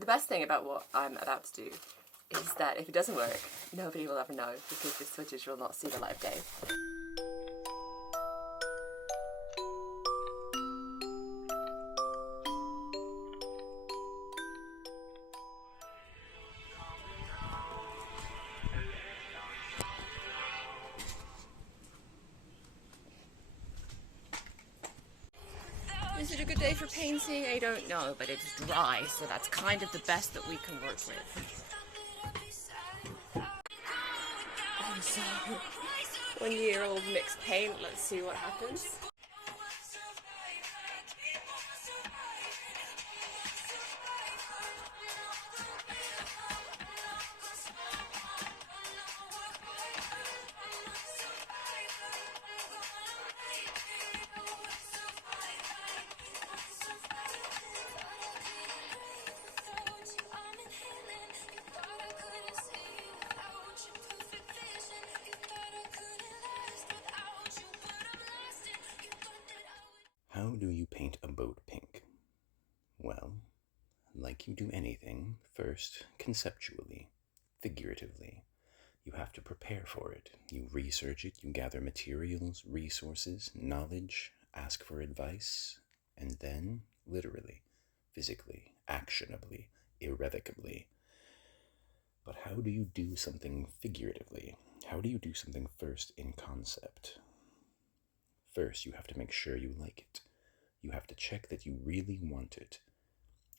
The best thing about what I'm about to do is that if it doesn't work, nobody will ever know because this footage will not see the light of day. Is it a good day for painting? I don't know, but it's dry, so that's kind of the best that we can work with. And so, 1-year-old mixed paint, let's see what happens. How do you paint a boat pink? Well, like you do anything, first conceptually, figuratively. You have to prepare for it. You research it, you gather materials, resources, knowledge, ask for advice, and then, literally, physically, actionably, irrevocably. But how do you do something figuratively? How do you do something first in concept? First, you have to make sure you like it. You have to check that you really want it.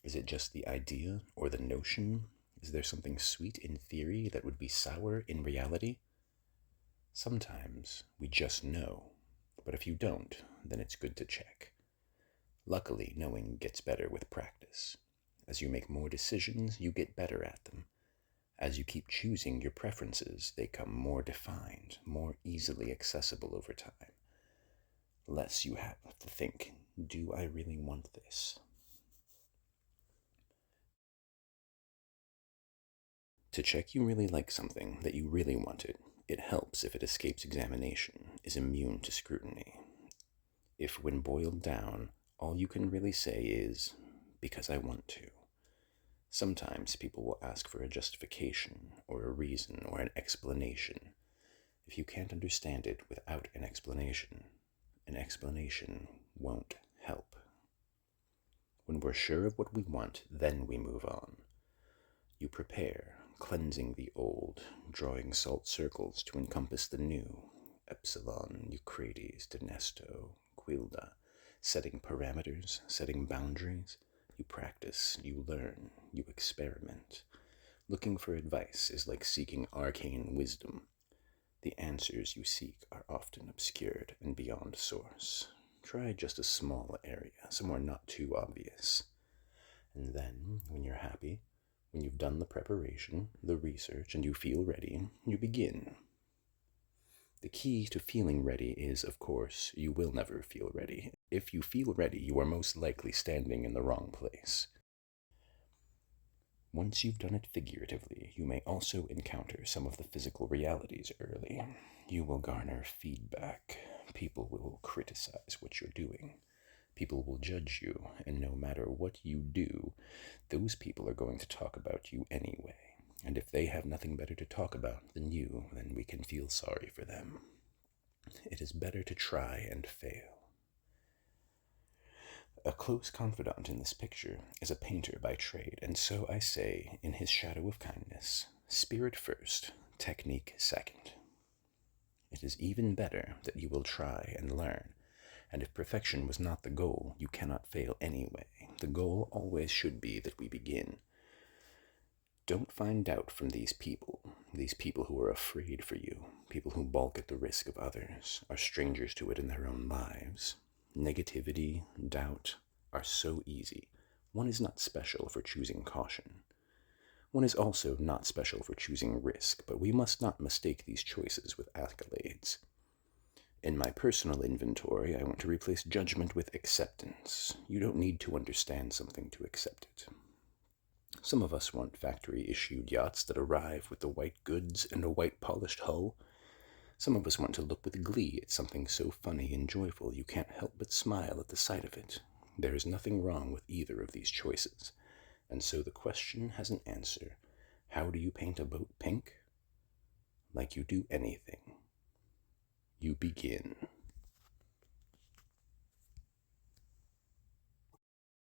Is it just the idea or the notion? Is there something sweet in theory that would be sour in reality? Sometimes we just know, but if you don't, then it's good to check. Luckily, knowing gets better with practice. As you make more decisions, you get better at them. As you keep choosing your preferences, they come more defined, more easily accessible over time. Less you have to think, do I really want this? To check you really like something, that you really want it, it helps if it escapes examination, is immune to scrutiny. If, when boiled down, all you can really say is, because I want to. Sometimes people will ask for a justification, or a reason, or an explanation. If you can't understand it without an explanation won't help. When we're sure of what we want, then we move on. You prepare, cleansing the old, drawing salt circles to encompass the new, epsilon, Eucrates, Dinesto, Quilda, setting parameters, setting boundaries. You practice, you learn, you experiment. Looking for advice is like seeking arcane wisdom. The answers you seek are often obscured and beyond source. Try just a small area, somewhere not too obvious. And then, when you're happy, when you've done the preparation, the research, and you feel ready, you begin. The key to feeling ready is, of course, you will never feel ready. If you feel ready, you are most likely standing in the wrong place. Once you've done it figuratively, you may also encounter some of the physical realities early. You will garner feedback. People will criticize what you're doing. People will judge you, and no matter what you do, those people are going to talk about you anyway. And if they have nothing better to talk about than you, then we can feel sorry for them. It is better to try and fail. A close confidant in this picture is a painter by trade, and so I say, in his shadow of kindness, spirit first, technique second. It is even better that you will try and learn, and if perfection was not the goal, you cannot fail anyway. The goal always should be that we begin. Don't find doubt from these people who are afraid for you, people who balk at the risk of others, are strangers to it in their own lives. Negativity, doubt, are so easy. One is not special for choosing caution. One is also not special for choosing risk, but we must not mistake these choices with accolades. In my personal inventory, I want to replace judgment with acceptance. You don't need to understand something to accept it. Some of us want factory-issued yachts that arrive with the white goods and a white polished hull. Some of us want to look with glee at something so funny and joyful you can't help but smile at the sight of it. There is nothing wrong with either of these choices. and so the question has an answer. How do you paint a boat pink? Like you do anything. You begin.